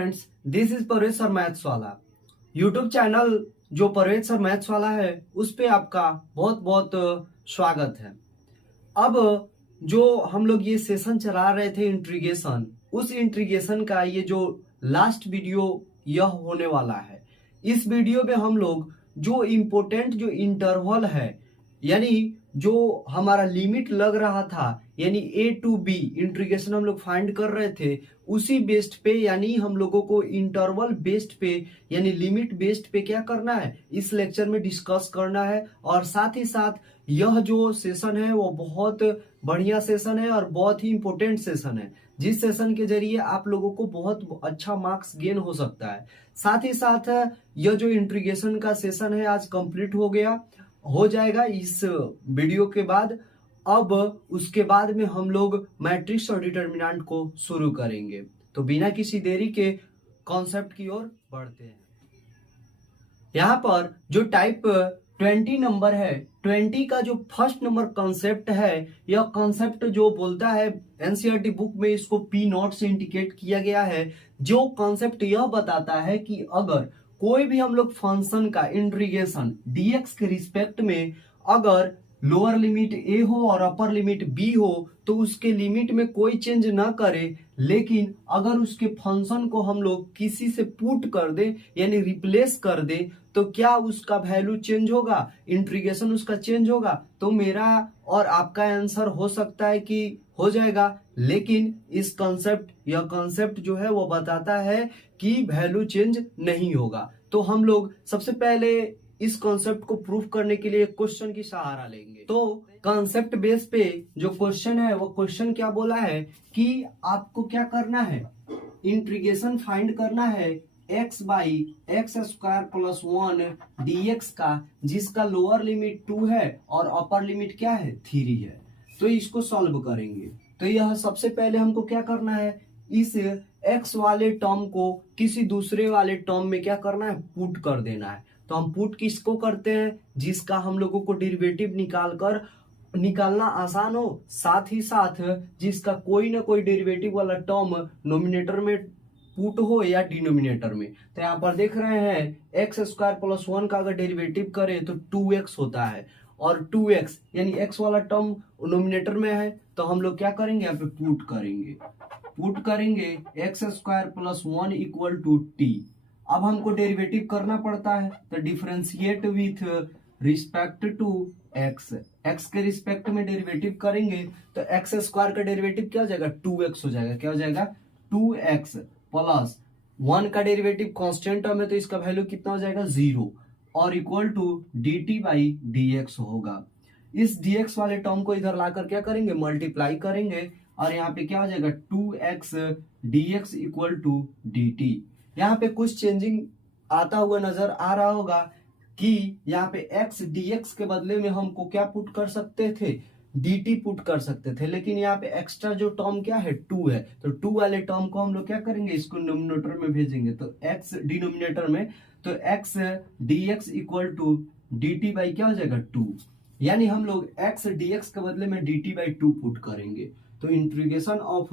Friends, this is Parvez sir maths वाला। YouTube channel जो Parvez sir maths वाला है उस पे आपका बहुत बहुत स्वागत है। अब जो हम लोग ये सेशन चला रहे थे इंट्रीगेशन, उस इंट्रीगेशन का ये जो लास्ट वीडियो यह होने वाला है। इस वीडियो में हम लोग जो इम्पोर्टेंट जो इंटरवल है, यानी जो हमारा लिमिट लग रहा था, यानी ए टू बी इंट्रीगेशन हम लोग फाइंड कर रहे थे, उसी बेस्ड पे यानी हम लोगों को इंटरवल बेस्ड पे यानी लिमिट बेस्ड पे क्या करना है, इस लेक्चर में डिस्कस करना है। और साथ ही साथ यह जो सेशन है वो बहुत बढ़िया सेशन है और बहुत ही इंपॉर्टेंट सेशन है, जिस सेशन के जरिए आप लोगों को बहुत अच्छा मार्क्स गेन हो सकता है। साथ ही साथ यह जो इंट्रीगेशन का सेशन है आज कंप्लीट हो जाएगा इस वीडियो के बाद। अब उसके बाद में हम लोग मैट्रिक्स और डिटर्मिनेंट को शुरू करेंगे। तो बिना किसी देरी के कॉन्सेप्ट की ओर बढ़ते हैं। यहाँ पर जो टाइप 20 नंबर है, 20 का जो फर्स्ट नंबर कॉन्सेप्ट है, यह कॉन्सेप्ट जो बोलता है एनसीईआरटी बुक में इसको पी नॉट से इंडिकेट किया गया है। जो कॉन्सेप्ट यह बताता है कि अगर कोई भी हम लोग फंक्शन का इंटीग्रेशन डीएक्स के रिस्पेक्ट में अगर लोअर लिमिट ए हो और अपर लिमिट बी हो तो उसके लिमिट में कोई चेंज ना करे, लेकिन अगर उसके फंक्शन को हम लोग किसी से पुट कर दे यानी रिप्लेस कर दे तो क्या उसका वैल्यू चेंज होगा, इंटीग्रेशन उसका चेंज होगा। तो मेरा और आपका आंसर हो सकता है कि हो जाएगा, लेकिन इस यह कॉन्सेप्ट जो है वो बताता है कि वैल्यू चेंज नहीं होगा। तो हम लोग सबसे पहले इस कॉन्सेप्ट को प्रूफ करने के लिए क्वेश्चन की सहारा लेंगे। तो कॉन्सेप्ट बेस पे जो क्वेश्चन है वो क्वेश्चन क्या बोला है कि आपको क्या करना है, इंटीग्रेशन फाइंड करना है x by x square plus 1 dx का, जिसका लोअर लिमिट 2 है और अपर लिमिट क्या है 3 है। तो इसको सॉल्व करेंगे। तो यह सबसे पहले हमको क्या करना है, इस x वाले टर्म को किसी दूसरे वाले टर्म में क्या करना है, पुट कर देना है। तो हम पुट किसको करते हैं, जिसका हम लोगों को डेरिवेटिव निकालना आसान हो, साथ ही साथ जिसका कोई ना कोई डेरिवेटिव वाला टर्म नोमिनेटर में पुट हो या डिनोमिनेटर में। तो यहाँ पर देख रहे हैं एक्स स्क्वायर प्लस 1 का अगर डेरिवेटिव करें तो 2x होता है, और 2x यानी x वाला टर्म नोमिनेटर में है, तो हम लोग क्या करेंगे, यहाँ पे पुट करेंगे x square plus 1 equal to t. अब हमको डेरिवेटिव करना पड़ता है, तो differentiate with respect to x के रिस्पेक्ट में डेरिवेटिव करेंगे तो एक्स स्क्वायर का डेरिवेटिव क्या हो जाएगा, 2x हो जाएगा। क्या हो जाएगा, 2x प्लस 1 का डेरिवेटिव कांस्टेंट टर्म है तो इसका वैल्यू कितना हो जाएगा, 0, और equal to dt by dx होगा। इस dx वाले टर्म को इधर लाकर क्या करेंगे, मल्टीप्लाई करेंगे, और यहाँ पे क्या हो जाएगा 2x dx equal to dt। यहाँ पे कुछ चेंजिंग आता हुआ नजर आ रहा होगा कि यहाँ पे x dx के बदले में हमको क्या पुट कर सकते थे, dt पुट कर सकते थे, लेकिन यहाँ पे एक्स्ट्रा जो टर्म क्या है 2 है, तो 2 वाले टर्म को हम लोग क्या करेंगे, इसको डिनोमिनेटर में भेजेंगे। तो x डिनोमिनेटर में, तो x dx equal to dt by क्या हो जाएगा 2, यानी हम लोग x dx के बदले में dt बाई 2 पुट करेंगे। तो इंटीग्रेशन ऑफ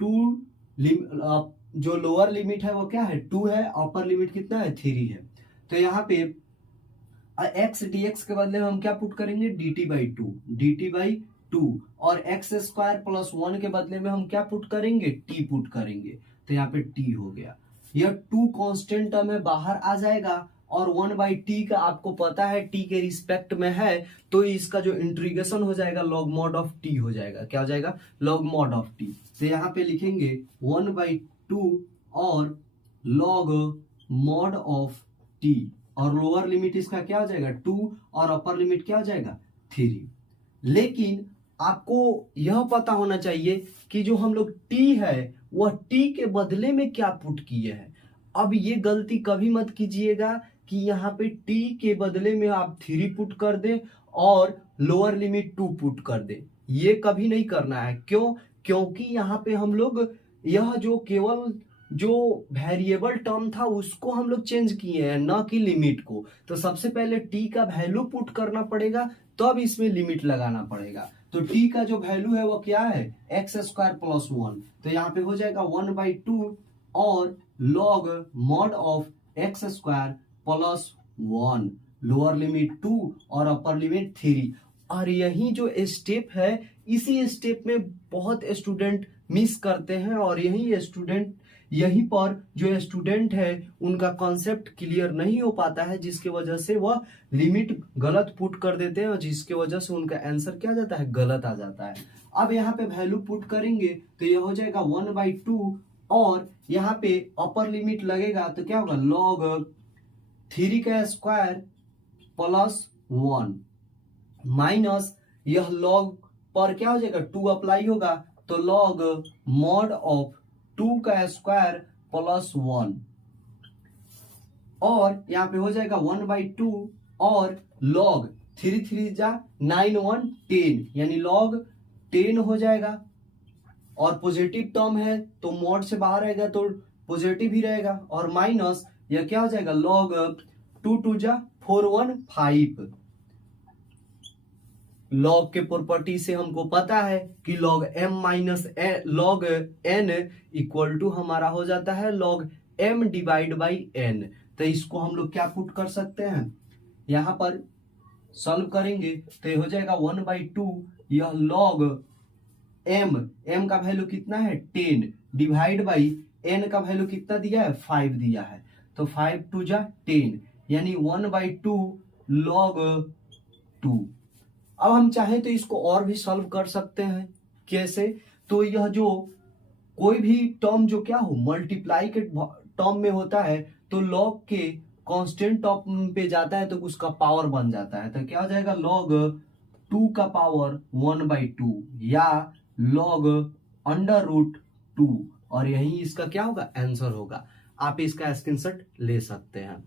2 जो लोअर लिमिट है वो क्या है 2 है, अपर लिमिट कितना है 3 है। तो यहाँ पे x dx के बदले में हम क्या पुट करेंगे, dt बाई 2, और x स्क्वायर प्लस 1 के बदले में हम क्या पुट करेंगे, t पुट करेंगे। तो यहाँ पे t हो गया, यह 2 कांस्टेंट टर्म है बाहर आ जाएगा, और 1 बाई टी का आपको पता है t के रिस्पेक्ट में है, तो इसका जो इंटीग्रेशन हो जाएगा लॉग मॉड ऑफ t हो जाएगा। क्या हो जाएगा, लॉग मॉड ऑफ t। तो यहाँ पे लिखेंगे 1 बाई 2 और लॉग मॉड ऑफ t, और लोअर लिमिट इसका क्या हो जाएगा 2 और अपर लिमिट क्या हो जाएगा 3। लेकिन आपको यह पता होना चाहिए कि जो हम लोग t है वह t के बदले में क्या पुट किए हैं। अब ये गलती कभी मत कीजिएगा कि यहाँ पे t के बदले में आप 3 पुट कर दें और लोअर लिमिट 2 पुट कर दें, ये कभी नहीं करना है। क्यों, क्योंकि यहाँ पे हम लोग यह जो केवल जो वेरिएबल टर्म था उसको हम लोग चेंज किए हैं, ना कि लिमिट को। तो सबसे पहले t का वैल्यू पुट करना पड़ेगा, तब इसमें लिमिट लगाना पड़ेगा। तो t का जो वैल्यू है वो क्या है, एक्स स्क्वायर प्लस 1, तो यहाँ पे हो जाएगा 1 बाई 2 और log mod of x square plus 1, lower limit 2 और अपर लिमिट 3। और यही जो स्टेप है, इसी स्टेप में बहुत स्टूडेंट मिस करते हैं और यहीं पर जो स्टूडेंट है उनका कॉन्सेप्ट क्लियर नहीं हो पाता है, जिसके वजह से वह लिमिट गलत पुट कर देते हैं और जिसके वजह से उनका आंसर क्या जाता है, गलत आ जाता है। अब यहाँ पे वैल्यू पुट करेंगे तो यह हो जाएगा 1/2 और यहाँ पे अपर लिमिट लगेगा तो क्या होगा, log 3 का स्क्वायर प्लस 1 माइनस यह log पर क्या हो जाएगा, 2 अप्लाई होगा तो log mod ऑफ 2 का स्क्वायर प्लस 1 और यहाँ पे हो जाएगा 1/2 और log 3 3 जा 9 1 10 यानी log 10 हो जाएगा। और पॉजिटिव टर्म है तो मॉड से बाहर आएगा तो पॉजिटिव ही रहेगा और माइनस यह क्या हो जाएगा, log 2 2 जा 4 1 5। लॉग के प्रॉपर्टी से हमको पता है कि log m minus log n equal to हमारा हो जाता है log m divide by n। तो इसको हम लोग क्या पुट कर सकते हैं, यहां पर सॉल्व करेंगे तो ये हो जाएगा 1/2, यह log m का वैल्यू कितना है 10 डिवाइड बाई n का वैल्यू कितना दिया है 5 दिया है तो 5 2 जा 10 यानी 1/2 log 2। अब हम चाहें तो इसको और भी सॉल्व कर सकते हैं। कैसे, तो यह जो कोई भी टर्म जो क्या हो मल्टीप्लाई के टर्म में होता है तो log के कांस्टेंट टर्म पे जाता है तो उसका पावर बन जाता है तो क्या हो जाएगा, log 2 का पावर 1/2 या log √2 और यही इसका क्या होगा, आंसर होगा। आप इसका स्क्रीनशॉट ले सकते हैं।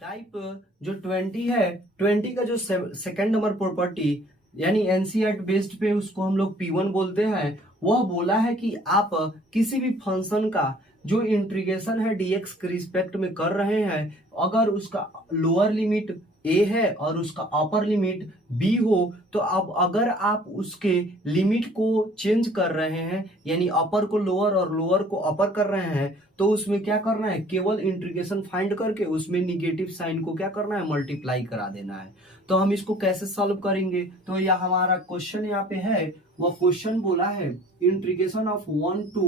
टाइप जो 20 है, 20 का जो सेकंड नंबर प्रॉपर्टी यानी एनसीईआरटी बेस्ड पे उसको हम लोग P1 बोलते हैं, वह बोला है कि आप किसी भी फंक्शन का जो इंटीग्रेशन है डीएक्स के रिस्पेक्ट में कर रहे हैं, अगर उसका लोअर लिमिट a है और उसका अपर लिमिट b हो तो अब अगर आप उसके लिमिट को चेंज कर रहे हैं यानी अपर को लोअर और लोअर को अपर कर रहे हैं तो उसमें क्या करना है, केवल इंटीग्रेशन फाइंड करके उसमें निगेटिव साइन को क्या करना है, मल्टीप्लाई करा देना है। तो हम इसको कैसे सॉल्व करेंगे, तो यह हमारा क्वेश्चन यहाँ पे है, वह क्वेश्चन बोला है integration of 1 to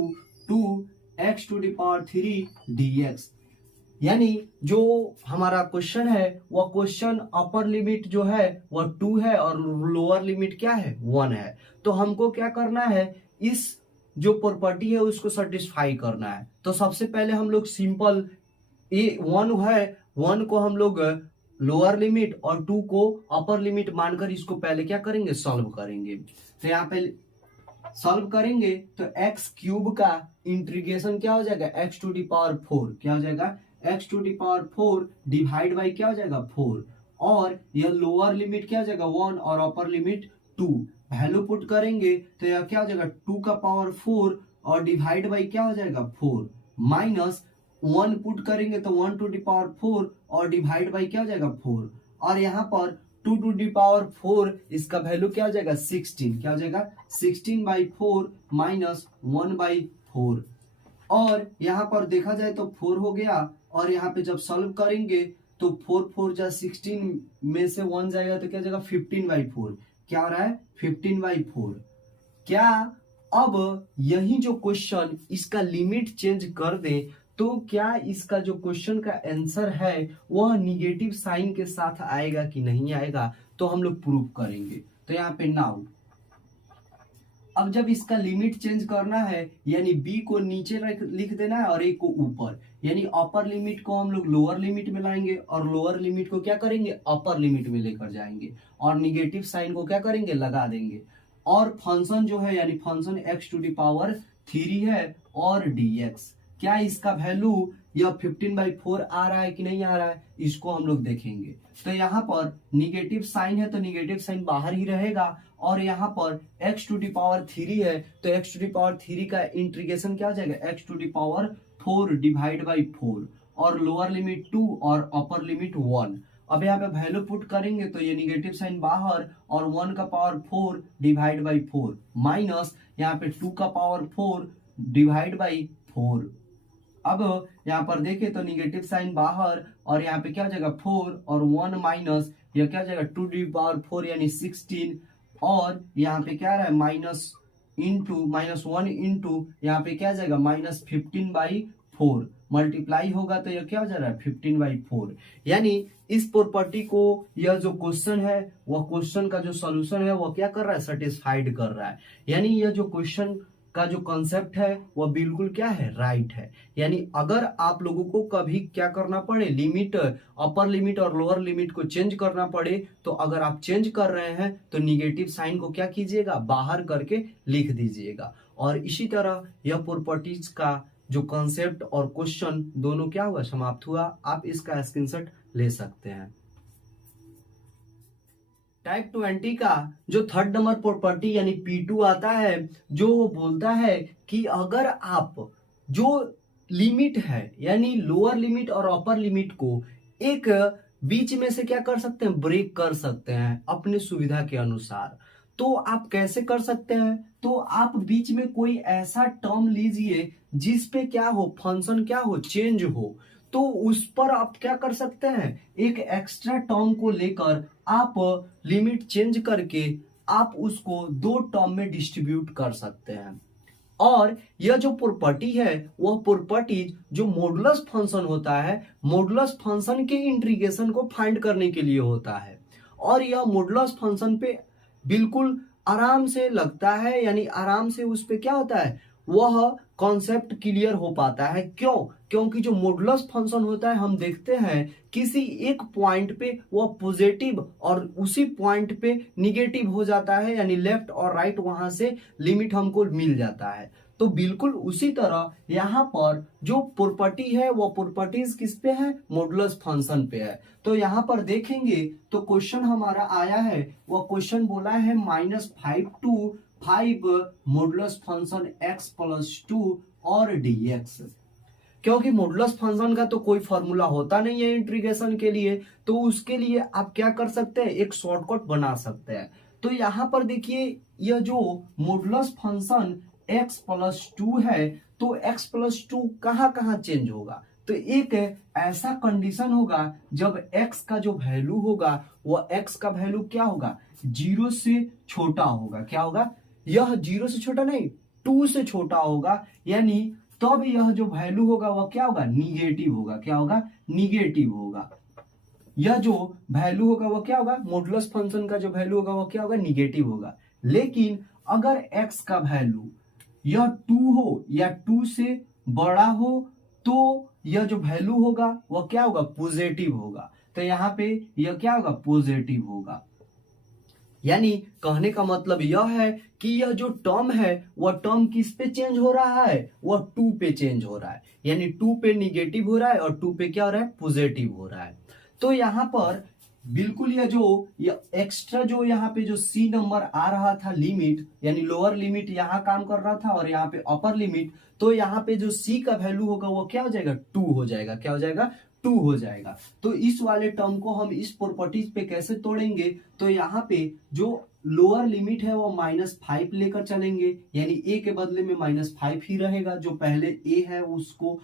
2x⁻³ dx। यानी जो हमारा क्वेश्चन है वह क्वेश्चन अपर लिमिट जो है वह 2 है और लोअर लिमिट क्या है 1 है। तो हमको क्या करना है, इस जो प्रॉपर्टी है उसको सेटिस्फाई करना है। तो सबसे पहले हम लोग सिंपल A1 है, 1 को हम लोग लोअर लिमिट और 2 को अपर लिमिट मानकर इसको पहले क्या करेंगे, सॉल्व करेंगे। तो यहाँ पे सॉल्व करेंगे तो x³ का इंटीग्रेशन क्या हो जाएगा, x⁴ क्या हो जाएगा, x⁴ डिवाइड बाई क्या हो जाएगा 4 और यह लोअर लिमिट क्या हो जाएगा 1 और अपर लिमिट 2। वैल्यू पुट करेंगे तो यह क्या हो जाएगा 2 का पावर 4 और डिवाइड बाई क्या हो जाएगा 4 माइनस 1 पुट करेंगे तो 1 to the power 4 और डिवाइड बाई क्या हो जाएगा 4 और यहाँ पर 2 to the power 4 इसका वैल्यू क्या हो जाएगा 16, क्या हो जाएगा 16/4 माइनस 1/4 और यहाँ पर देखा जाए तो 4 हो गया और यहाँ पे जब सॉल्व करेंगे तो 4 4 जा 16 में से 1 जाएगा तो क्या जाएगा 15/4, क्या हो रहा है 15/4। क्या अब यही जो क्वेश्चन इसका लिमिट चेंज कर दे तो क्या इसका जो क्वेश्चन का आंसर है वह निगेटिव साइन के साथ आएगा कि नहीं आएगा, तो हम लोग प्रूव करेंगे। तो यहाँ पे नाउ अब जब इसका लिमिट चेंज करना है यानी b को नीचे लिख देना है और a को ऊपर, यानी अपर लिमिट को हम लोग लोअर लिमिट में लाएंगे और लोअर लिमिट को क्या करेंगे अपर लिमिट में लेकर जाएंगे और निगेटिव साइन को क्या करेंगे लगा देंगे। और फंक्शन जो है यानी फंक्शन x⁴ है और dx, क्या इसका वैल्यू यह 15/4 आ रहा है कि नहीं आ रहा है, इसको हम लोग देखेंगे। तो यहाँ पर निगेटिव साइन है तो निगेटिव साइन बाहर ही रहेगा और यहाँ पर x⁴ है तो x⁴ का इंटीग्रेशन क्या हो जाएगा x⁴ डिवाइड बाई 4 और लोअर लिमिट 2 और अपर लिमिट 1। अब यहाँ पे वैल्यू पुट करेंगे तो ये निगेटिव साइन बाहर और 1 का पावर 4 डिवाइड बाई 4 माइनस यहाँ पे 2 का पावर 4 डिवाइड बाई 4। अब यहाँ पर देखें तो निगेटिव साइन बाहर और यहाँ पे क्या हो जाएगा 4 और 1 माइनस, यह क्या हो जाएगा 2⁴ यानी 16 और यहाँ पे क्या रहा है -1 इंटू यहाँ पे क्या आ जाएगा -15/4 मल्टीप्लाई होगा तो यह क्या हो जा रहा है 15/4। यानी इस प्रॉपर्टी को यह जो क्वेश्चन है वह क्वेश्चन का जो सॉल्यूशन है वह क्या कर रहा है सेटिस्फाइड कर रहा है। यानी यह जो क्वेश्चन का जो कॉन्सेप्ट है वह बिल्कुल क्या है राइट है। यानी अगर आप लोगों को कभी क्या करना पड़े लिमिट अपर लिमिट और लोअर लिमिट को चेंज करना पड़े तो अगर आप चेंज कर रहे हैं तो निगेटिव साइन को क्या कीजिएगा बाहर करके लिख दीजिएगा। और इसी तरह यह प्रॉपर्टीज का जो कॉन्सेप्ट और क्वेश्चन दोनों क्या हुआ समाप्त हुआ। आप इसका स्क्रीनशॉट ले सकते हैं। टाइप 20 का जो थर्ड नंबर प्रॉपर्टी यानी P2 आता है जो वो बोलता है कि अगर आप जो लिमिट है यानी लोअर लिमिट और अपर लिमिट को एक बीच में से क्या कर सकते हैं ब्रेक कर सकते हैं अपने सुविधा के अनुसार, तो आप कैसे कर सकते हैं। तो आप बीच में कोई ऐसा टर्म लीजिए जिस पे क्या हो फंक्शन क्या हो चेंज हो, तो उस पर आप क्या कर सकते हैं एक एक्स्ट्रा टर्म को लेकर आप लिमिट चेंज करके आप उसको दो टर्म में डिस्ट्रीब्यूट कर सकते हैं। और यह जो प्रॉपर्टी है वह प्रॉपर्टी जो मॉडुलस फंक्शन होता है मॉडुलस फंक्शन के इंटीग्रेशन को फाइंड करने के लिए होता है। और यह मॉडुलस फंक्शन पे बिल्कुल आराम से लगता है, यानी आराम से उस पे क्या होता है वह कॉन्सेप्ट क्लियर हो पाता है। क्यों? क्योंकि जो मॉडुलस फंक्शन होता है हम देखते हैं किसी एक पॉइंट पे वह पॉजिटिव और उसी पॉइंट पे निगेटिव हो जाता है, यानी लेफ्ट और राइट वहां से लिमिट हमको मिल जाता है। तो बिल्कुल उसी तरह यहाँ पर जो प्रॉपर्टी है वो प्रॉपर्टीज किस पे है मॉडुलस फंक्शन पे है। तो यहाँ पर देखेंगे तो क्वेश्चन हमारा आया है वह क्वेश्चन बोला है -5 to 5 मॉडुलस फंक्शन x+2 और dx। क्योंकि मॉडुलस फंक्शन का तो कोई फॉर्मूला होता नहीं है इंटीग्रेशन के लिए, तो उसके लिए आप क्या कर सकते हैं एक शॉर्टकट बना सकते हैं। तो यहाँ पर देखिए यह जो मॉडुलस फंक्शन x+2 है तो x+2 कहाँ चेंज होगा, तो एक ऐसा कंडीशन होगा जब x का जो वैल्यू होगा वह x का वैल्यू क्या होगा 0 से छोटा होगा। क्या होगा यह 0 से छोटा नहीं 2 से छोटा होगा, यानी तब यह जो वैल्यू होगा वह क्या होगा निगेटिव होगा। क्या होगा निगेटिव होगा। यह जो वैल्यू होगा वह क्या होगा मॉडुलस फंक्शन का जो वैल्यू होगा वह क्या होगा निगेटिव होगा। लेकिन अगर x का वैल्यू यह 2 हो या 2 से बड़ा हो तो यह जो वैल्यू होगा वह क्या होगा पॉजिटिव होगा। तो यहाँ पे यह क्या होगा पॉजिटिव होगा। यानी कहने का मतलब यह है कि यह जो टर्म है वह टर्म किस पे चेंज हो रहा है वह 2 पे चेंज हो रहा है, यानी 2 पे निगेटिव हो रहा है और 2 पे क्या हो रहा है पॉजिटिव हो रहा है। तो यहाँ पर बिल्कुल यह एक्स्ट्रा जो यहाँ पे जो सी नंबर आ रहा था लिमिट यानी लोअर लिमिट यहाँ काम कर रहा था और यहाँ पे अपर लिमिट, तो यहाँ पे जो सी का वैल्यू होगा वो क्या हो जाएगा 2 हो जाएगा। क्या हो जाएगा 2 हो जाएगा। तो इस वाले टर्म को हम इस प्रॉपर्टीज पे कैसे तोड़ेंगे, तो यहाँ पे जो लोअर लिमिट है वो -5 लेकर चलेंगे, यानी ए के बदले में -5 ही रहेगा जो पहले ए है उसको।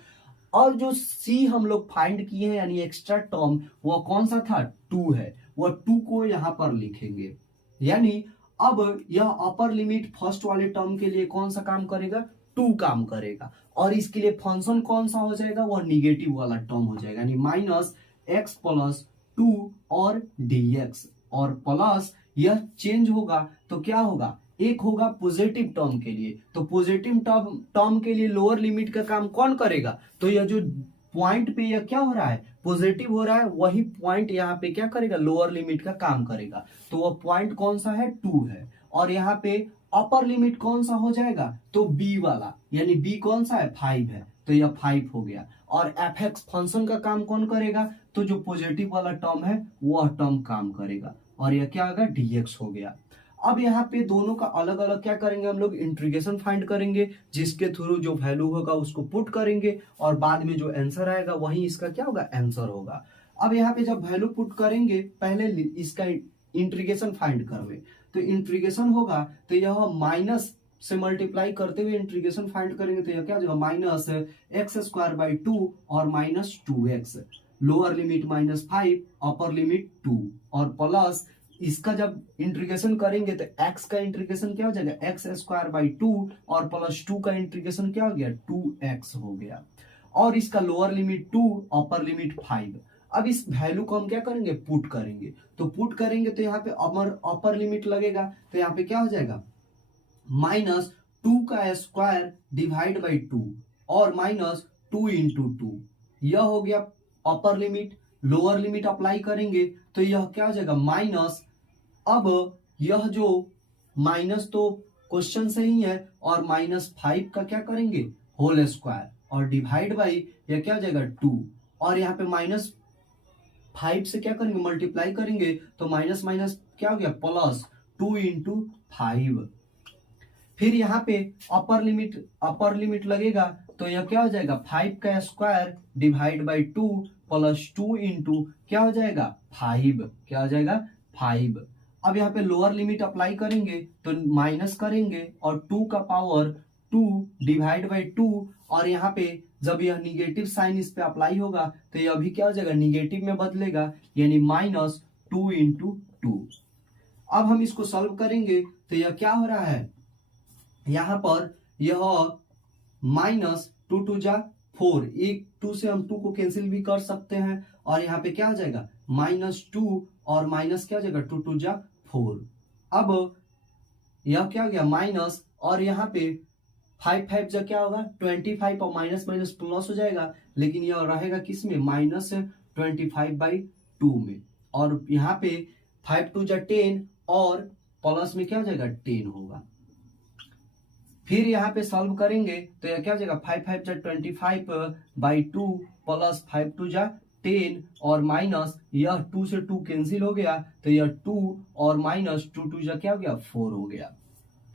और जो सी हम लोग फाइंड किए हैं यानी एक्स्ट्रा टर्म वो कौन सा था 2 है, वो 2 को यहाँ पर लिखेंगे। यानी अब यह अपर लिमिट फर्स्ट वाले टर्म के लिए कौन सा काम करेगा 2 काम करेगा, और इसके लिए फंक्शन कौन सा हो जाएगा वह निगेटिव वाला टर्म हो जाएगा, यानी -x+2 और dx। और प्लस यह चेंज होगा तो क्या होगा एक होगा पॉजिटिव टर्म के लिए, तो पॉजिटिव टर्म के लिए लोअर लिमिट का काम कौन करेगा, तो यह जो पॉइंट पे यह क्या हो रहा है पॉजिटिव हो रहा है वही पॉइंट यहाँ पे क्या करेगा लोअर लिमिट का काम करेगा। तो वह पॉइंट कौन सा है 2 है। और यहाँ पे अपर लिमिट कौन सा हो जाएगा तो b वाला, यानी b कौन सा है 5 है, तो यह 5 हो गया। और fx फंक्शन का काम कौन करेगा, तो जो पॉजिटिव वाला टर्म है वह टर्म काम करेगा, और यह क्या होगा dx हो गया। अब यहाँ पे दोनों का अलग अलग क्या करेंगे हम लोग इंटीग्रेशन फाइंड करेंगे, जिसके थ्रू जो वैल्यू होगा उसको पुट करेंगे और बाद में जो आंसर आएगा वही इसका क्या होगा आंसर होगा। अब यहाँ पे जब वैल्यू पुट करेंगे पहले इसका इंटीग्रेशन फाइंड करेंगे, तो इंटीग्रेशन होगा तो यह से मल्टीप्लाई करते हुए इंटीग्रेशन फाइंड करेंगे तो यह क्या हो जाएगा माइनस एक्स स्क्वायर बाई 2 और minus 2x, lower limit -5 upper limit 2 और प्लस इसका जब इंटीग्रेशन करेंगे तो x का इंटीग्रेशन क्या हो जाएगा एक्स स्क्वायर बाई 2 और प्लस 2 का इंटीग्रेशन क्या हो गया 2x हो गया, और इसका लोअर लिमिट 2 अपर लिमिट 5। अब इस वैल्यू को हम क्या करेंगे पुट करेंगे, तो पुट करेंगे तो यहाँ पे अपर लिमिट लगेगा, तो यहाँ पे क्या हो जाएगा माइनस 2 का स्क्वायर डिवाइड बाई 2 और माइनस 2 इंटू 2, यह हो गया upper limit. Lower limit apply करेंगे तो यह क्या हो जाएगा माइनस, अब यह जो माइनस तो क्वेश्चन से ही है और -5 का क्या करेंगे होल स्क्वायर और डिवाइड बाई यह क्या हो जाएगा 2, और यहाँ पे -5 से क्या करेंगे मल्टीप्लाई करेंगे तो माइनस माइनस क्या हो गया प्लस 2 इंटू 5। फिर यहाँ पे अपर लिमिट लगेगा तो यह क्या हो जाएगा 5 का square divide by 2 plus 2 into क्या हो जाएगा 5, क्या हो जाएगा 5। अब यहाँ पे लोअर लिमिट अप्लाई करेंगे तो माइनस करेंगे और 2 का पावर 2 डिवाइड बाई 2, और यहाँ पे जब यह निगेटिव साइन इस पे अप्लाई होगा तो यह भी क्या हो जाएगा निगेटिव में बदलेगा, यानी -2 इंटू 2। अब हम इसको सॉल्व करेंगे तो यह क्या हो रहा है, यहाँ पर यह -2 2 जा 4, एक 2 से हम 2 को कैंसिल भी कर सकते हैं, और यहाँ पे क्या हो जाएगा -2 और माइनस क्या हो जाएगा 2 2 जा 4। अब यह क्या हो गया माइनस, और यहाँ पे 5 5 जा क्या होगा 25 और माइनस माइनस प्लस हो जाएगा, लेकिन यह रहेगा किस में -25/2 में, और यहाँ पे 5 2 जा 10 और प्लस में क्या हो जाएगा 10 होगा। फिर यहाँ पे सॉल्व करेंगे तो यह क्या हो जाएगा 5 5 जा 25/2 प्लस 5 2 जा 10 और माइनस यह 2 से 2 कैंसिल हो गया तो यह 2 और माइनस 2 2 जा क्या हो गया 4 हो गया।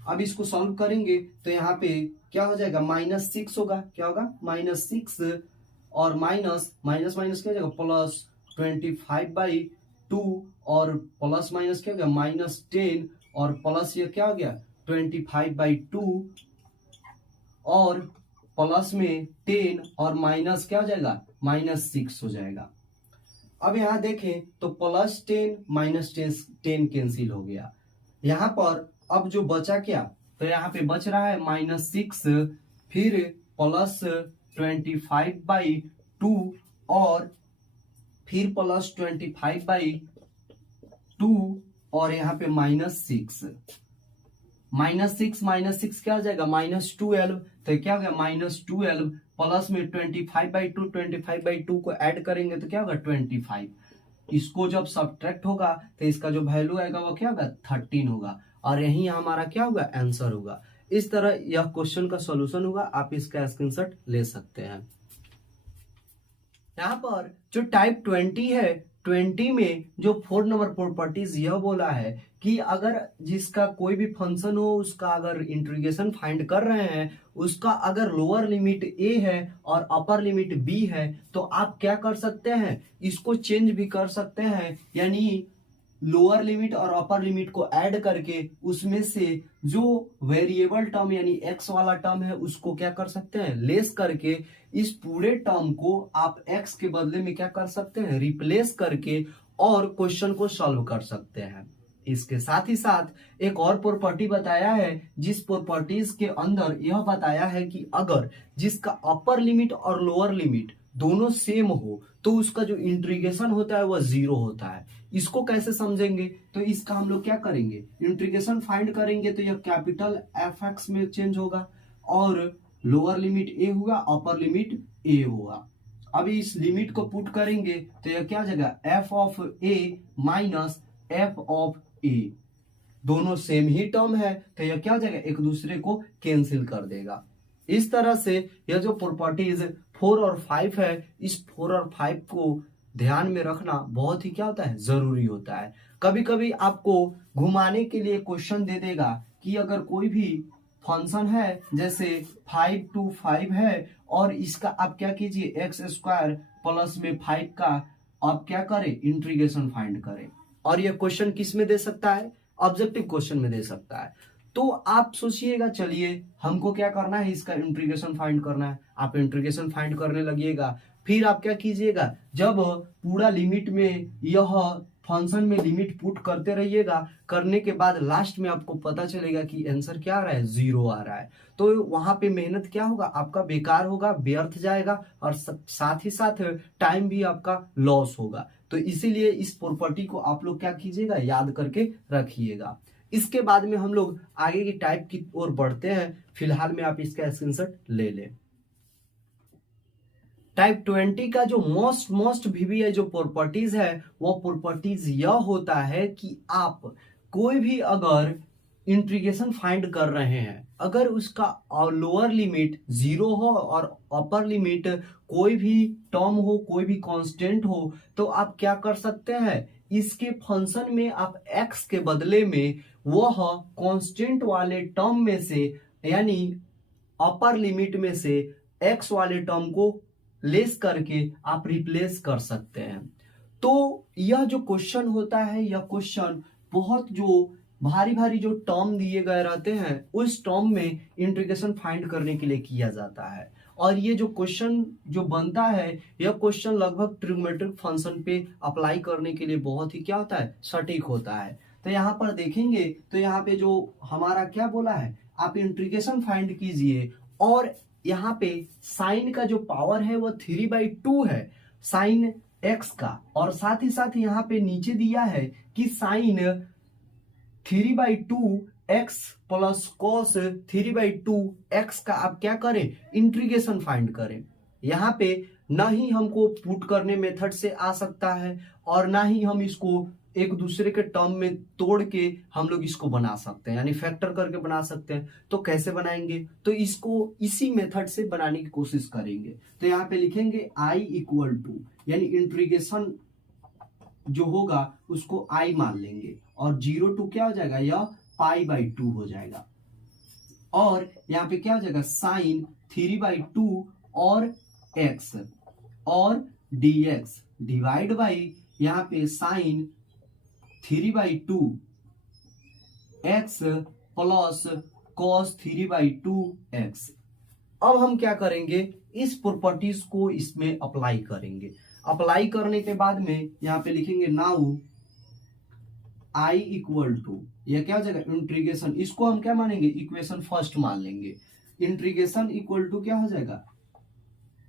अब इसको सॉल्व करेंगे तो यहाँ पे क्या हो जाएगा -6 होगा, क्या होगा -6 और माइनस माइनस क्या हो जाएगा प्लस 25/2 और प्लस माइनस क्या हो गया -10 और प्लस ये क्या हो गया 25/2 और प्लस में 10 और माइनस क्या हो जाएगा -6 हो जाएगा। अब यहाँ देखें तो +10 -10 कैंसिल हो गया। यहाँ पर अब जो बचा क्या, तो यहाँ पे बच रहा है -6 फिर प्लस 25/2 और फिर प्लस 25/2 और यहाँ पे -6 क्या हो जाएगा -12, तो क्या हो गया -12 प्लस में 25/2 को ऐड करेंगे तो क्या होगा 25। इसको जब सब्ट्रैक्ट होगा तो इसका जो वैल्यू आएगा वो क्या होगा 13 होगा, और यही हमारा क्या होगा आंसर होगा। इस तरह यह क्वेश्चन का सॉल्यूशन होगा, आप इसका स्क्रीनशॉट ले सकते हैं। यहाँ पर जो टाइप 20 है 20 में जो 4 नंबर प्रॉपर्टीज यह बोला है कि अगर जिसका कोई भी फंक्शन हो उसका अगर इंटीग्रेशन फाइंड कर रहे हैं, उसका अगर लोअर लिमिट a है और अपर लिमिट b है तो आप क्या कर सकते हैं इसको चेंज भी कर सकते हैं, यानी लोअर लिमिट और अपर लिमिट को ऐड करके उसमें से जो वेरिएबल टर्म यानी x वाला टर्म है उसको क्या कर सकते हैं लेस करके इस पूरे टर्म को आप x के बदले में क्या कर सकते हैं रिप्लेस करके और क्वेश्चन को सॉल्व कर सकते हैं। इसके साथ ही साथ एक और प्रॉपर्टी बताया है, जिस प्रॉपर्टीज के अंदर यह बताया है कि अगर जिसका अपर लिमिट और लोअर लिमिट दोनों सेम हो तो उसका जो इंटीग्रेशन होता है वह 0 होता है। इसको कैसे समझेंगे, तो इसका हम लोग क्या करेंगे इंटीग्रेशन फाइंड करेंगे तो यह कैपिटल f(x) में चेंज होगा और लोअर लिमिट a हुआ अपर लिमिट a हुआ। अभी इस लिमिट को पुट करेंगे तो यह क्या हो जाएगा f of a minus f of a, दोनों सेम ही टर्म है तो यह क्या हो जाएगा एक दूसरे को कैंसिल कर देगा। इस तरह से यह जो प्रॉपर्टीज 4 और 5 है, इस 4 और 5 को ध्यान में रखना बहुत ही क्या होता है जरूरी होता है। कभी कभी आपको घुमाने के लिए क्वेश्चन दे देगा कि अगर कोई भी फंक्शन है जैसे 5 to 5 है और इसका आप क्या कीजिए x² प्लस में 5 का आप क्या करें इंटीग्रेशन फाइंड करें, और यह क्वेश्चन किस में दे सकता है ऑब्जेक्टिव क्वेश्चन में दे सकता है। तो आप सोचिएगा, चलिए हमको क्या करना है, इसका इंटीग्रेशन फाइंड करना है। आप इंटीग्रेशन फाइंड करने लगिएगा, फिर आप क्या कीजिएगा, जब पूरा लिमिट में यह फंक्शन में लिमिट पुट करते रहिएगा, करने के बाद लास्ट में आपको पता चलेगा कि आंसर क्या आ रहा है, 0 आ रहा है। तो वहां पे मेहनत क्या होगा, आपका बेकार होगा, व्यर्थ जाएगा, और साथ ही साथ टाइम भी आपका लॉस होगा। तो इसीलिए इस प्रॉपर्टी को आप लोग क्या कीजिएगा, याद करके रखिएगा। इसके बाद में हम लोग आगे की टाइप की ओर बढ़ते हैं। फिलहाल में आप इसका स्क्रीनशॉट ले लें। टाइप 20 का जो मोस्ट वीवीआई जो प्रॉपर्टीज है, वो प्रॉपर्टीज यह होता है कि आप कोई भी अगर इंटीग्रेशन फाइंड कर रहे हैं, अगर उसका लोअर लिमिट 0 हो और अपर लिमिट कोई भी टर्म हो, कोई भी कांस्टेंट हो, तो आप क्या कर सकते हैं, इसके फंक्शन में आप x के बदले में वह कांस्टेंट वाले टर्म में से, यानी अपर लिमिट में से x वाले टर्म को लेस करके आप रिप्लेस कर सकते हैं। तो यह जो क्वेश्चन होता है, यह क्वेश्चन बहुत जो भारी भारी जो टर्म दिए गए रहते हैं, उस टर्म में इंटीग्रेशन फाइंड करने के लिए किया जाता है। और ये जो क्वेश्चन जो बनता है, यह क्वेश्चन लगभग ट्रिग्नोमेट्रिक फंक्शन पे अप्लाई करने के लिए बहुत ही क्या होता है, सटीक होता है। तो यहाँ पर देखेंगे तो यहाँ पे जो हमारा क्या बोला है, आप इंटीग्रेशन फाइंड कीजिए, और यहाँ पे साइन का जो पावर है वो 3/2 है, साइन एक्स का। और साथ ही साथ यहाँ पे नीचे दिया है कि sine 3/2 x plus cos 3/2 x का आप क्या करें, इंटीग्रेशन फाइंड करें। यहाँ पे ना ही हमको पुट करने मेथड से आ सकता है, और ना ही हम इसको एक दूसरे के टर्म में तोड़ के हम लोग इसको बना सकते हैं, यानी फैक्टर करके बना सकते हैं। तो कैसे बनाएंगे, तो इसको इसी मेथड से बनाने की कोशिश करेंगे। तो यहाँ पे लिखेंगे i इक्वल टू, यानी इंटीग्रेशन जो होगा उसको i मान लेंगे, और 0 टू क्या हो जाएगा, यह π/2 हो जाएगा। और यहाँ पे क्या हो जाएगा, साइन 3/2 और x और dx डिवाइड बाई यहाँ पे sine 3/2 x plus cos 3/2 x। अब हम क्या करेंगे, इस प्रॉपर्टीज को इसमें अप्लाई करेंगे। अप्लाई करने के बाद में यहाँ पे लिखेंगे नाउ i इक्वल टू, यह क्या हो जाएगा, इंटीग्रेशन, इसको हम क्या मानेंगे, इक्वेशन फर्स्ट मान लेंगे। इंटीग्रेशन इक्वल टू क्या हो जाएगा,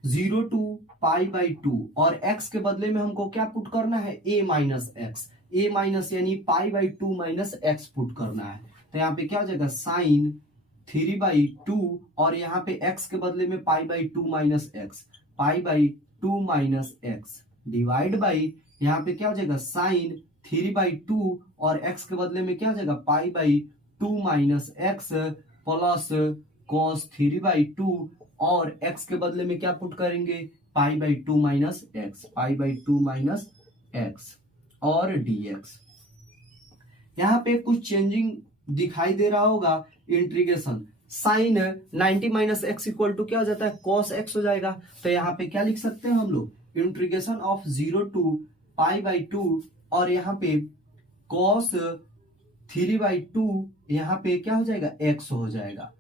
0 टू π/2, और x के बदले में हमको क्या पुट करना है, a minus x, a minus यानी π/2 माइनस एक्स पुट करना है। तो यहाँ पे क्या हो जाएगा, साइन 3/2, और यहाँ पे x के बदले में π/2 minus X, π/2 minus X divide by यहाँ पे क्या हो जाएगा, साइन 3/2, और x के बदले में क्या हो जाएगा, π/2 माइनस एक्स प्लस कॉस 3/2, और x के बदले में क्या पुट करेंगे, π/2 माइनस एक्स, π/2 माइनस एक्स और dx। यहाँ पे कुछ चेंजिंग दिखाई दे रहा होगा। Integration sine 90 minus x equal to क्या हो जाता है, कॉस एक्स हो जाएगा। तो यहाँ पे क्या लिख सकते हैं हम लोग, इंटीग्रेशन ऑफ 0 टू π/2, और यहाँ पे कॉस 3/2 यहाँ पे क्या हो जाएगा, एक्स हो जाएगा,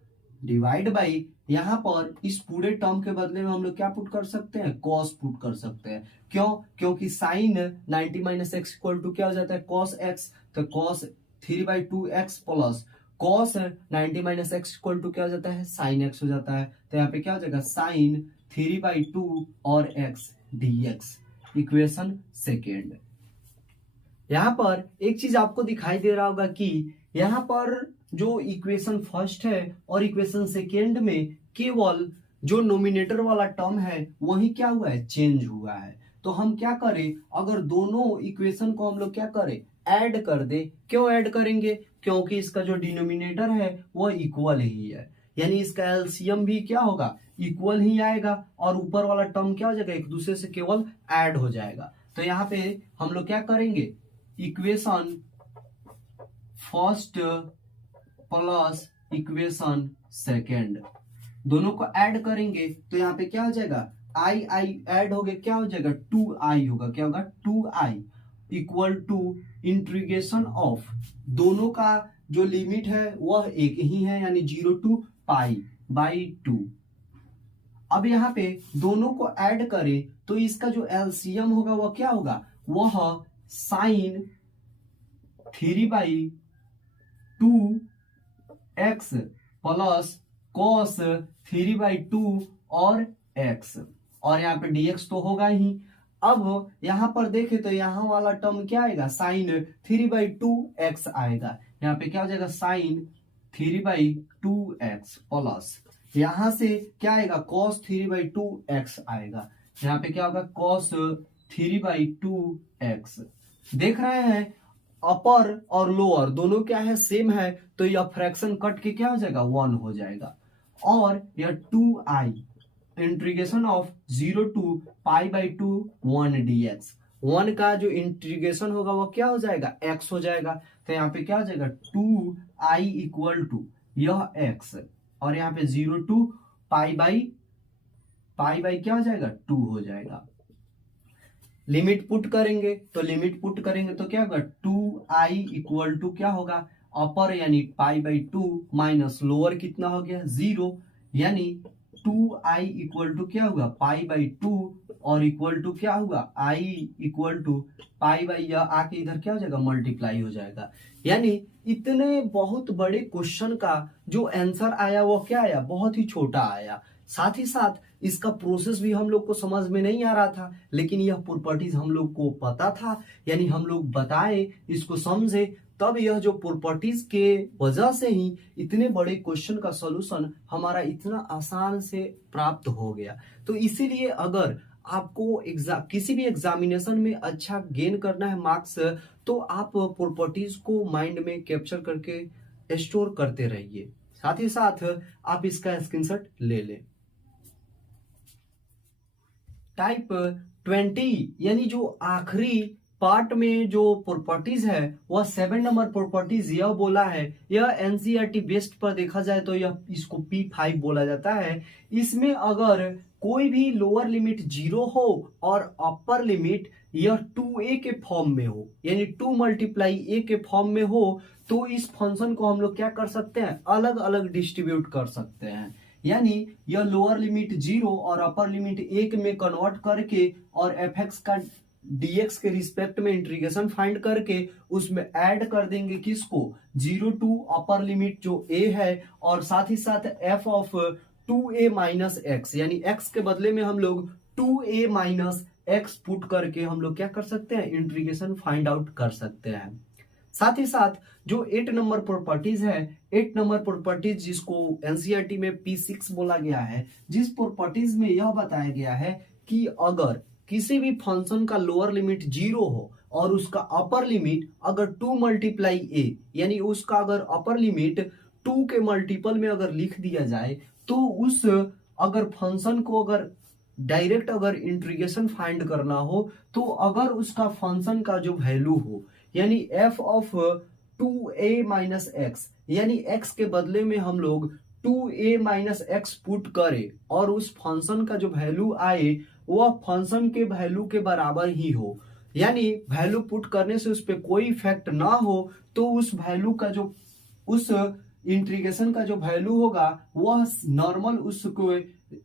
डिवाइड बाई यहाँ पर इस पूरे टर्म के बदले में हम लोग क्या पुट कर सकते हैं, कॉस पुट कर सकते हैं। क्यों, क्योंकि sine 90 minus x equal to क्या हो जाता है, कॉस एक्स। तो cos 3/2 x plus cos 90 minus x equal to क्या हो जाता है, साइन एक्स हो जाता है। तो यहाँ पे क्या हो जाएगा, साइन 3/2 और एक्स dx, इक्वेशन सेकेंड। यहाँ पर एक चीज आपको दिखाई दे रहा होगा कि यहाँ पर जो इक्वेशन फर्स्ट है और इक्वेशन सेकेंड में केवल जो नोमिनेटर वाला टर्म है वही क्या हुआ है, चेंज हुआ है। तो हम क्या करें, अगर दोनों इक्वेशन को हम लोग क्या करें, ऐड कर दे। क्यों ऐड करेंगे, क्योंकि इसका जो डिनोमिनेटर है वो इक्वल ही है, यानी इसका एलसीएम भी क्या होगा, इक्वल ही आएगा, और ऊपर वाला टर्म क्या हो जाएगा, एक दूसरे से केवल ऐड हो जाएगा। तो यहाँ पे हम लोग क्या करेंगे, equation first plus equation second दोनों को ऐड करेंगे। तो यहाँ पे क्या हो जाएगा, आई ऐड हो गया, क्या हो जाएगा, 2i होगा, क्या होगा, 2i equal to integration of, दोनों का जो लिमिट है वह एक ही है, यानी 0 to π/2। अब यहाँ पे दोनों को ऐड करें तो इसका जो एलसीएम होगा वह क्या होगा, वह sin 3/2x प्लस cos 3/2 और x, और यहाँ पे dx तो होगा ही। अब यहाँ पर देखें तो यहाँ वाला टर्म क्या आएगा, sin 3/2x आएगा। यहाँ पे क्या हो जाएगा, sin 3/2x प्लस यहां से क्या आएगा, cos 3/2x आएगा। यहाँ पे क्या होगा, cos 3/2x। देख रहे हैं अपर और लोअर दोनों क्या है, सेम है, तो यह फ्रैक्शन कट के क्या हो जाएगा, 1 हो जाएगा। और यह 2i integration of 0 to π/2 1 dx, 1 का जो इंटीग्रेशन होगा वो क्या हो जाएगा, x हो जाएगा। तो यहाँ पे क्या हो जाएगा, 2i इक्वल टू यह x, और यहाँ पे 0 to π/2 क्या हो जाएगा, 2 हो जाएगा। लिमिट पुट करेंगे तो क्या होगा, 2i इक्वल टू क्या होगा, अपर यानी π/2 माइनस लोअर कितना हो गया, 0, यानी 2i इक्वल टू क्या होगा, π/2 और इक्वल टू क्या होगा, i इक्वल टू यह आके इधर क्या हो जाएगा, मल्टीप्लाई हो जाएगा। यानी इतने बहुत बड़े क्वेश्चन का जो आंसर आया वो क्या आया, बहुत ही छोटा आया। साथ ही साथ इसका प्रोसेस भी हम लोग को समझ में नहीं आ रहा था, लेकिन यह प्रॉपर्टीज हम लोग को पता था, यानी हम लोग बताए, इसको समझे, तब यह जो प्रॉपर्टीज के वजह से ही इतने बड़े क्वेश्चन का सॉल्यूशन हमारा इतना आसान से प्राप्त हो गया। तो इसीलिए अगर आपको किसी भी एग्जामिनेशन में अच्छा गेन करना है मार्क्स, तो आप प्रॉपर्टीज को माइंड में कैप्चर करके स्टोर करते रहिए। साथ ही साथ आप इसका स्क्रीनशॉट ले लें। टाइप 20 यानी जो आखिरी पार्ट में जो प्रॉपर्टीज है वह 7 नंबर प्रॉपर्टीज यह बोला है, यह एनसीईआरटी बेस्ड पर देखा जाए तो यह इसको P5 बोला जाता है। इसमें अगर कोई भी लोअर लिमिट 0 हो और अपर लिमिट यह 2a के फॉर्म में हो, यानी 2 मल्टीप्लाई a के फॉर्म में हो, तो इस फंक्शन को हम लोग क्या कर सकते हैं, अलग अलग डिस्ट्रीब्यूट कर सकते हैं। यानी यह लोअर लिमिट 0 और अपर लिमिट 1 में कन्वर्ट करके और fx का dx के रिस्पेक्ट में इंटीग्रेशन फाइंड करके उसमें ऐड कर देंगे किसको, 0 टू अपर लिमिट जो a है, और साथ ही साथ f of 2a minus x, यानी x के बदले में हम लोग 2a माइनस x पुट करके हम लोग क्या कर सकते हैं, इंटीग्रेशन फाइंड आउट कर सकते हैं। साथ ही साथ जो 8 नंबर प्रॉपर्टीज है, 8 नंबर प्रॉपर्टीज जिसको एनसीईआरटी में P6 बोला गया है, जिस प्रॉपर्टीज में यह बताया गया है कि अगर किसी भी फंक्शन का लोअर लिमिट 0 हो और उसका अपर लिमिट अगर 2 मल्टीप्लाई a, यानी उसका अगर अपर लिमिट 2 के मल्टीपल में अगर लिख दिया जाए, तो उस अगर फंक्शन को अगर डायरेक्ट अगर इंटीग्रेशन फाइंड करना हो, तो अगर उसका फंक्शन का जो वैल्यू हो, यानी f of 2a minus x, यानी x के बदले में हम लोग 2a माइनस एक्स पुट करें और उस फंक्शन का जो वैल्यू आए वह फंक्शन के वैल्यू के बराबर ही हो, यानी वैल्यू पुट करने से उस पर कोई इफेक्ट ना हो, तो उस वैल्यू का जो उस इंटीग्रेशन का जो वैल्यू होगा वह नॉर्मल उसको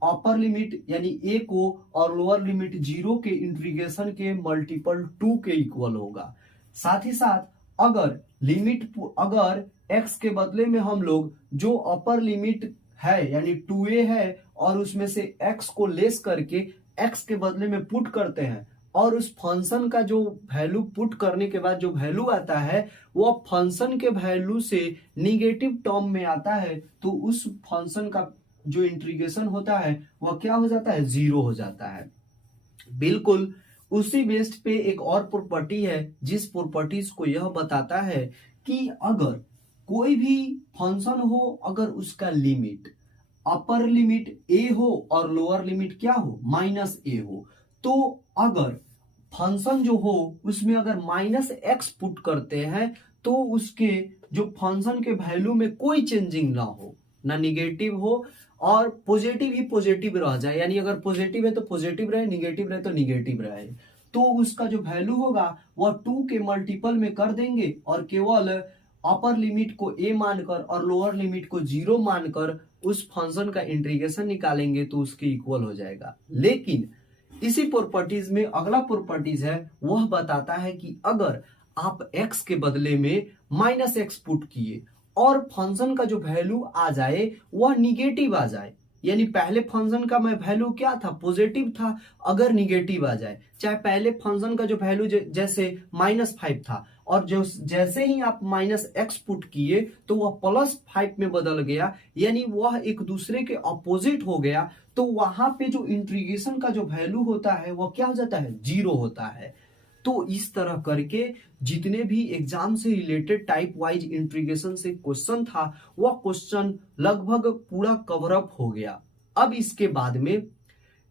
अपर लिमिट यानी a को और लोअर लिमिट 0 के इंटीग्रेशन के मल्टीपल 2 के इक्वल होगा। साथ ही साथ अगर लिमिट अगर x के बदले में हम लोग जो अपर लिमिट है यानी 2a है और उसमें से x को लेस करके x के बदले में पुट करते हैं और उस फंक्शन का जो वैल्यू पुट करने के बाद जो वैल्यू आता है वो फंक्शन के वैल्यू से निगेटिव टर्म में आता है, तो उस फंक्शन का जो इंटीग्रेशन होता है वह क्या हो जाता है, 0 हो जाता है। बिल्कुल उसी बेस्ड पे एक और प्रॉपर्टी है जिस प्रॉपर्टीज को यह बताता है कि अगर कोई भी फंक्शन हो, अगर उसका लिमिट अपर लिमिट a हो और लोअर लिमिट क्या हो, माइनस a हो, तो अगर फंक्शन जो हो उसमें अगर माइनस एक्स पुट करते हैं तो उसके जो फंक्शन के वैल्यू में कोई चेंजिंग ना हो, ना निगेटिव हो और पॉजिटिव ही पॉजिटिव रह जाए, यानी अगर पॉजिटिव है तो पॉजिटिव रहे, निगेटिव रहे तो निगेटिव रहे, तो उसका जो वैल्यू होगा वह 2 के मल्टीपल में कर देंगे और केवल अपर लिमिट को a मानकर और लोअर लिमिट को 0 मानकर उस फंक्शन का इंटीग्रेशन निकालेंगे तो उसके इक्वल हो जाएगा। लेकिन इसी प्रॉपर्टीज में अगला प्रॉपर्टीज है, वह बताता है कि अगर आप x के बदले में -x पुट किए और फंक्शन का जो वैल्यू आ जाए वह निगेटिव आ जाए, यानी पहले फंक्शन का मैं वैल्यू क्या था, पॉजिटिव था, अगर निगेटिव आ जाए, चाहे पहले फंक्शन का जो वैल्यू जैसे -5 था और जो जैसे ही आप -x पुट किए तो वह +5 में बदल गया, यानी वह एक दूसरे के अपोजिट हो गया, तो वहां पे जो इंटीग्रेशन का जो वैल्यू होता है वह क्या हो जाता है, 0 होता है। तो इस तरह करके जितने भी एग्जाम से रिलेटेड टाइप वाइज इंटीग्रेशन से क्वेश्चन था वह क्वेश्चन लगभग पूरा कवर अप हो गया। अब इसके बाद में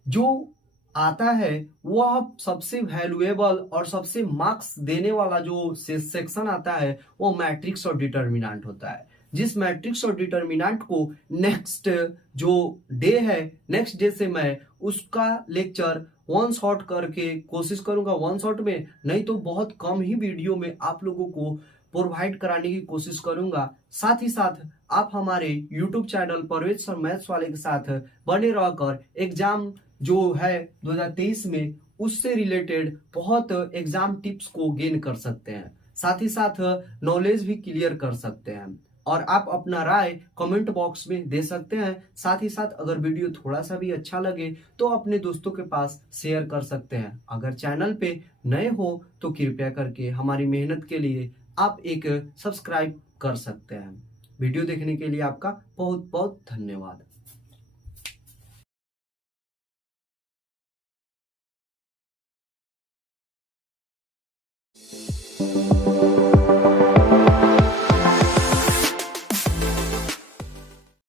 जो आता है वह सबसे वैल्यूएबल और सबसे मार्क्स देने वाला जो सेक्शन आता है वो मैट्रिक्स और डिटर्मिनेंट होता है, जिस मैट्रिक्स और डिटर्मिनेंट को नेक्स्ट जो डे है, नेक्स्ट डे से मैं उसका लेक्चर वन शॉट करके कोशिश करूंगा, वन शॉट में नहीं तो बहुत कम ही वीडियो में आप लोगों को प्रोवाइड कराने की कोशिश करूंगा। साथ ही साथ आप हमारे YouTube channel Parvez sir maths वाले के साथ बने रहकर एग्जाम जो है 2023 में उससे रिलेटेड बहुत एग्जाम टिप्स को गेन कर सकते हैं, साथ ही साथ नॉलेज भी क्लियर कर सकते हैं और आप अपना राय कमेंट बॉक्स में दे सकते हैं। साथ ही साथ अगर वीडियो थोड़ा सा भी अच्छा लगे तो अपने दोस्तों के पास शेयर कर सकते हैं। अगर चैनल पे नए हो तो कृपया करके हमारी मेहनत के लिए आप एक सब्सक्राइब कर सकते हैं। वीडियो देखने के लिए आपका बहुत बहुत धन्यवाद।